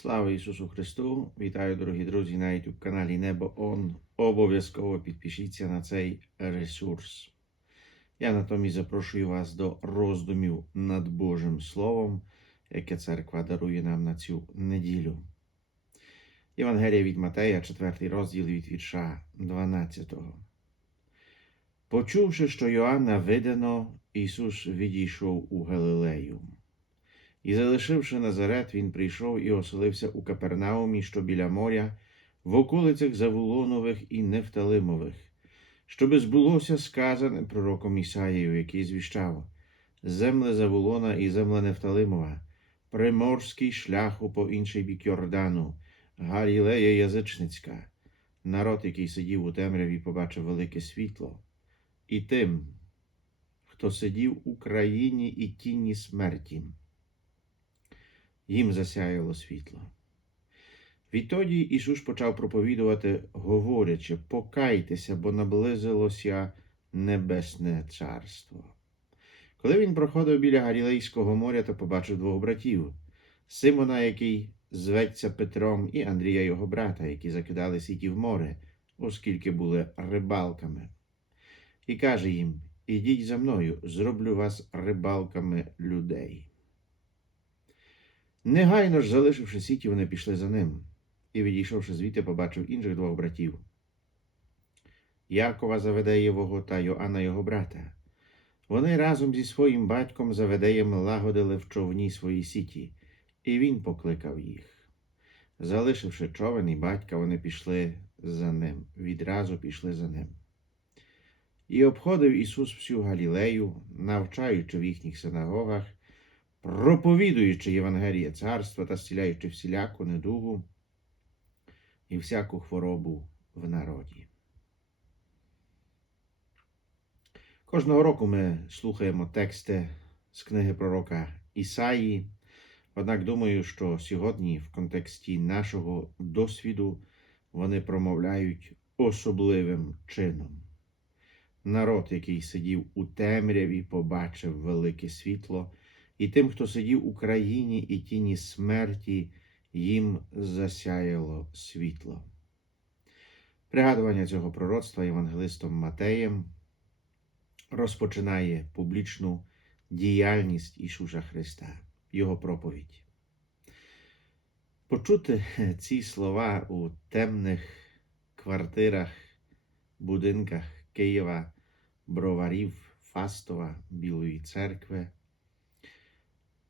Слава Ісусу Христу! Вітаю, дорогі друзі, на youtube каналі Небо Он. Обов'язково підпишіться на цей ресурс. Я натомість запрошую вас до роздумів над Божим Словом, яке церква дарує нам на цю неділю. Євангелія від Матея, 4 розділ від вірша 12. Почувши, що Йоанна видано, Ісус відійшов у Галилею. І, залишивши Назарет, він прийшов і оселився у Капернаумі, що біля моря, в околицях Завулонових і Нефталимових, щоби збулося сказане пророком Ісаєю, який звіщав земле Завулона і земле Нефталимова, приморський шляху по інший бік Йордану, Галілея Язичницька. Народ, який сидів у темряві, побачив велике світло, і тим, хто сидів у країні і тіні смерті їм засяяло світло. Відтоді Ісус почав проповідувати, говорячи, покайтеся, бо наблизилося Небесне Царство. Коли він проходив біля Галілейського моря, то побачив двох братів Симона, який зветься Петром, і Андрія його брата, які закидали сіті в море, оскільки були рибалками. І каже їм: Ідіть за мною, зроблю вас рибалками людей. Негайно ж, залишивши сіті, вони пішли за ним, і, відійшовши звідти, побачив інших двох братів Якова Заведеєвого та Йоанна його брата. Вони разом зі своїм батьком Заведеєм лагодили в човні свої сіті, і він покликав їх. Залишивши човен і батька, вони пішли за ним, відразу пішли за ним. І обходив Ісус всю Галілею, навчаючи в їхніх синагогах проповідуючи Євангеліє царства та зціляючи всіляку недугу і всяку хворобу в народі. Кожного року ми слухаємо тексти з книги пророка Ісаї, однак думаю, що сьогодні, в контексті нашого досвіду, вони промовляють особливим чином. Народ, який сидів у темряві, побачив велике світло і тим, хто сидів у країні і тіні смерті, їм засяяло світло. Пригадування цього пророцтва євангелистом Матеєм розпочинає публічну діяльність Ісуса Христа, Його проповідь. Почути ці слова у темних квартирах, будинках Києва, Броварів, Фастова, Білої церкви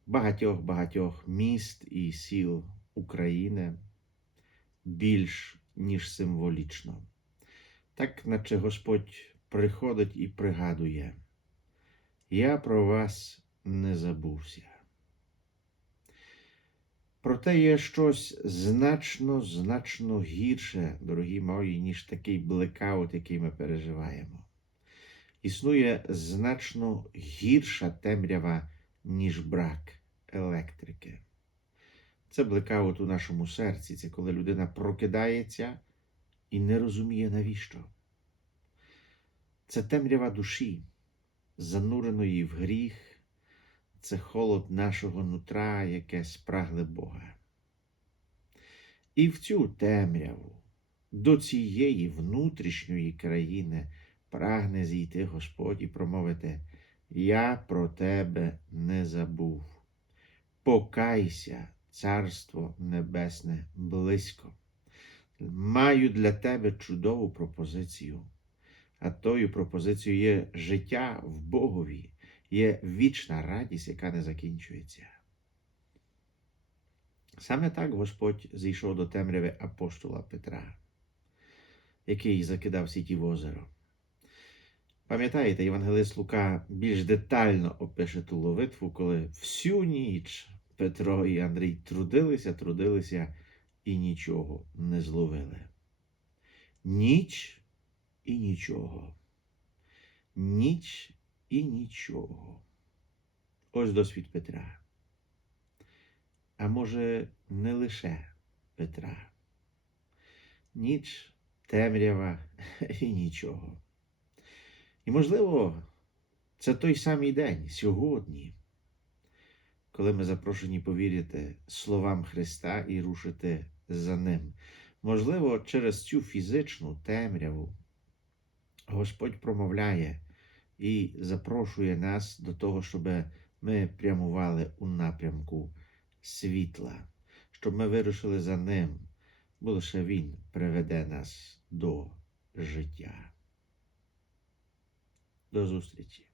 багатьох багатьох міст і сіл України більш ніж символічно. Так, наче Господь приходить і пригадує, я про вас не забувся. Проте є щось значно, значно гірше, дорогі мої, ніж такий блекаут, який ми переживаємо. Існує значно гірша темрява, ніж брак електрики. Це блекаут у нашому серці, це коли людина прокидається і не розуміє навіщо. Це темрява душі, зануреної в гріх, це холод нашого нутра, яке спрагле Бога. І в цю темряву до цієї внутрішньої країни прагне зійти Господь і промовити: Я про тебе не забув. Покайся, Царство Небесне, близько. Маю для тебе чудову пропозицію. А тою пропозицією є життя в Богові, є вічна радість, яка не закінчується. Саме так Господь зійшов до темряви апостола Петра, який закидав сіті в озеро. Пам'ятаєте, Євангелист Лука більш детально опише ту ловитву, коли всю ніч Петро і Андрій трудилися, трудилися і нічого не зловили. Ніч і нічого. Ніч і нічого. Ось досвід Петра. А може, не лише Петра. Ніч, темрява і нічого. І, можливо, це той самий день сьогодні коли ми запрошені повірити словам Христа і рушити за Ним. Можливо, через цю фізичну темряву Господь промовляє і запрошує нас до того, щоб ми прямували у напрямку світла, щоб ми вирушили за Ним, бо лише Він приведе нас до життя. До зустрічі!